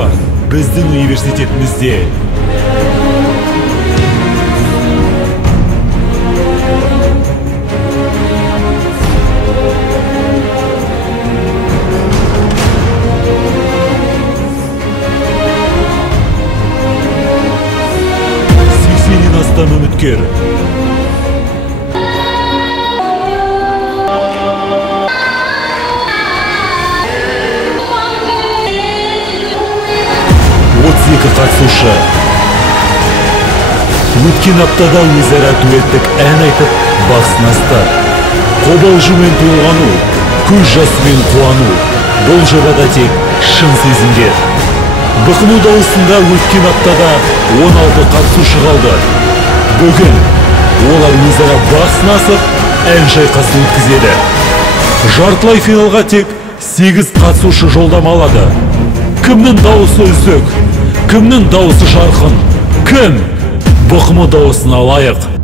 бар біздің университетімізде. Астам үміткер. Қатысушы. Өткен аптада өзара дуэттік ән айтып бақ сынасты. Қобалжумен толғану, көз жасымен қуану. Бұл жобада тек шын сезімдер. Бықыну дауысында өткен аптада 16 қатысушы қалды. Бүгін олар өзара бақ сынасып, ән шайқасын өткізеді. Жартылай финалға тек 8 қатысушы жолдама алады. Кімнің дауысы үздік? Кімнің дауысы жарқын? Кім бұқымы дауысына лайық?